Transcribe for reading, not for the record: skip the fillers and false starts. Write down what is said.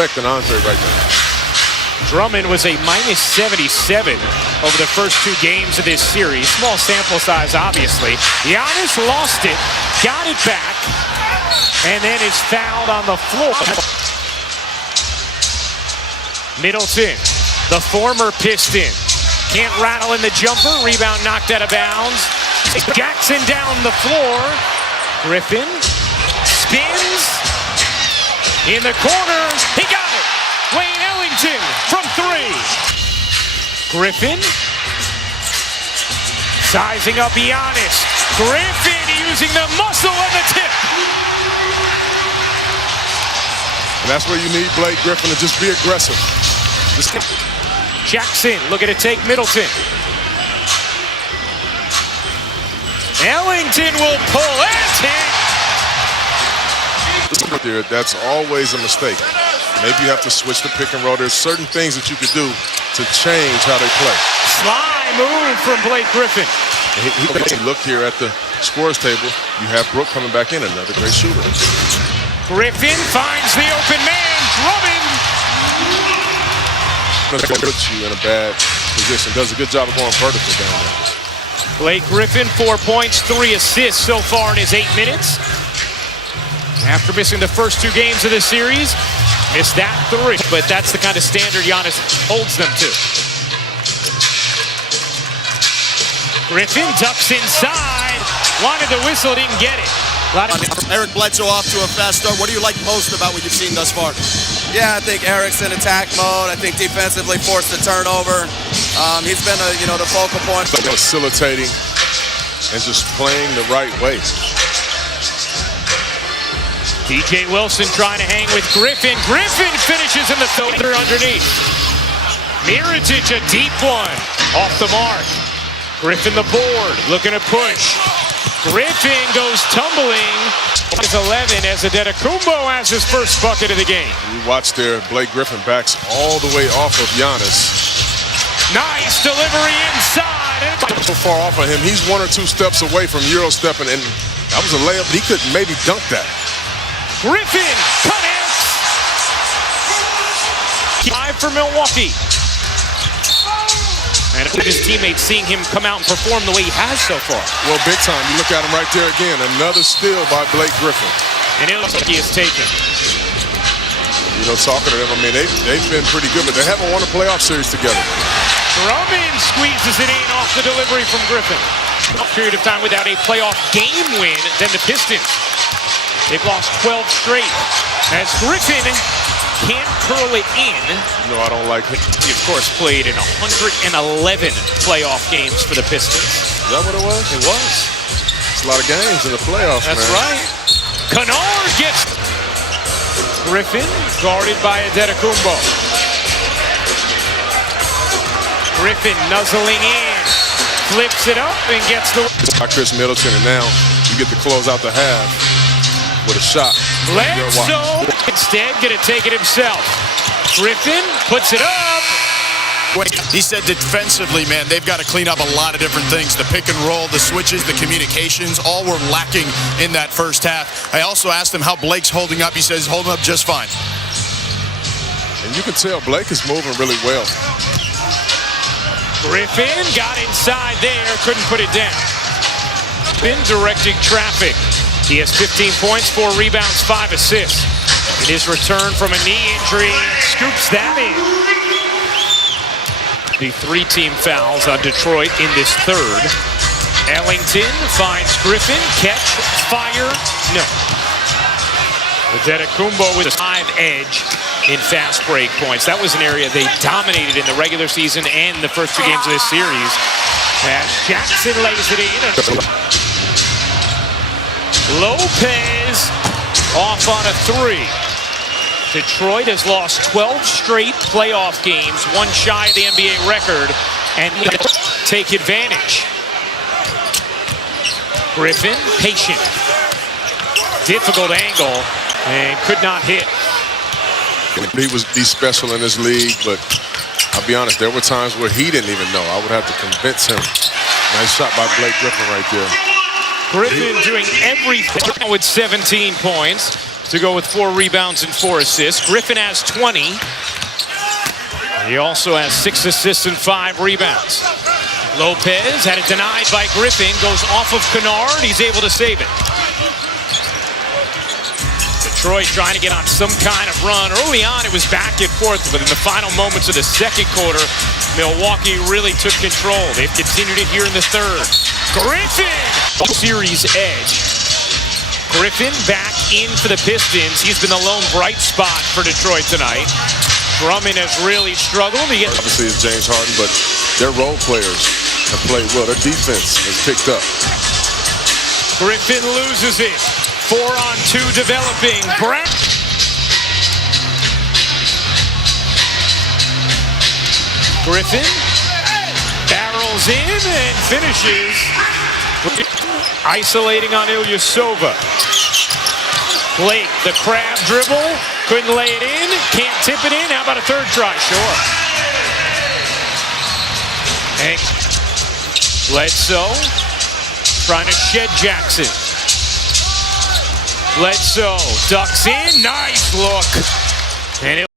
affecting Andre right now. Drummond was a -77 over the first 2 games of this series. Small sample size, obviously. Giannis lost it, got it back, and then is fouled on the floor. Middleton, the former Piston, can't rattle in the jumper. Rebound knocked out of bounds. Jackson down the floor. Griffin spins in the corner. He got it. Wayne Ellington from 3. Griffin sizing up Giannis. Griffin using the muscle and the tip. And that's where you need Blake Griffin to just be aggressive. Jackson looking to take Middleton. Ellington will pull it in. That's always a mistake. Maybe you have to switch the pick and roll. There's certain things that you could do to change how they play. Sly move from Blake Griffin. Look here at the scores table. You have Brook coming back in, another great shooter. Griffin finds the open man. Drummond. Puts you in a bad position. Does a good job of going vertical down there. Blake Griffin, 4 points, 3 assists so far in his 8 minutes. After missing the first 2 games of the series, missed that 3. But that's the kind of standard Giannis holds them to. Griffin ducks inside. Wanted the whistle, didn't get it. Eric Bledsoe off to a fast start. What do you like most about what you've seen thus far? Yeah, I think Eric's in attack mode. I think defensively forced the turnover. He's been the focal point. Facilitating and just playing the right way. DJ Wilson trying to hang with Griffin. Griffin finishes in the filter underneath. Mirotic, a deep one. Off the mark. Griffin the board, looking to push. Griffin goes tumbling. It's 11 as Adetokounmpo has his first bucket of the game. You watch there, Blake Griffin backs all the way off of Giannis. Nice delivery inside. So far off of him, he's 1 or 2 steps away from Euro stepping, and that was a layup, but he could maybe dunk that. Griffin connects. 5 for Milwaukee. And his teammates seeing him come out and perform the way he has so far. Well, big time. You look at him right there again. Another steal by Blake Griffin. And it looks like he is taken. You know, talking to them, I mean, they've been pretty good, but they haven't won a playoff series together. Drummond squeezes it in off the delivery from Griffin. A period of time without a playoff game win than the Pistons. They've lost 12 straight. As Griffin can't curl it in. No, I don't like it. He, of course, played in 111 playoff games for the Pistons. Is that what it was? It was. It's a lot of games in the playoffs, That's man. right. Kennard gets Griffin, guarded by Adetokounmpo. Griffin nuzzling in, flips it up and gets the... Chris Middleton, and now you get to close out the half with a shot. Bledsoe instead gonna take it himself. Griffin puts it up. He said defensively, man, they've got to clean up a lot of different things. The pick and roll, the switches, the communications, all were lacking in that first half. I also asked him how Blake's holding up. He says he's holding up just fine. And you can tell Blake is moving really well. Griffin got inside there, couldn't put it down. Been directing traffic. He has 15 points, 4 rebounds, 5 assists. In his return from a knee injury, scoops that in. The 3-team fouls on Detroit in this third. Ellington finds Griffin, catch, fire, no. Adetokounmpo with a 5 edge in fast break points. That was an area they dominated in the regular season and the first 2 games of this series. As Jackson lays it in. Lopez off on a 3. Detroit has lost 12 straight playoff games, 1 shy of the NBA record, and take advantage. Griffin, patient. Difficult angle, and could not hit. He's special in this league, but I'll be honest, there were times where he didn't even know. I would have to convince him. Nice shot by Blake Griffin right there. Griffin doing everything with 17 points, to go with 4 rebounds and 4 assists. Griffin has 20. He also has 6 assists and 5 rebounds. Lopez had it denied by Griffin, goes off of Kennard. He's able to save it. Detroit trying to get on some kind of run. Early on, it was back and forth, but in the final moments of the second quarter, Milwaukee really took control. They've continued it here in the third. Griffin! Series edge. Griffin back in for the Pistons. He's been the lone bright spot for Detroit tonight. Drummond has really struggled. Obviously, it's James Harden, but their role players have played well. Their defense has picked up. Griffin loses it. 4-on-2 developing. Brett. Griffin barrels in and finishes. Isolating on Ilyasova. Blake, the crab dribble. Couldn't lay it in. Can't tip it in. How about a third try? Sure. And Bledsoe trying to shed Jackson. Bledsoe ducks in. Nice look. And it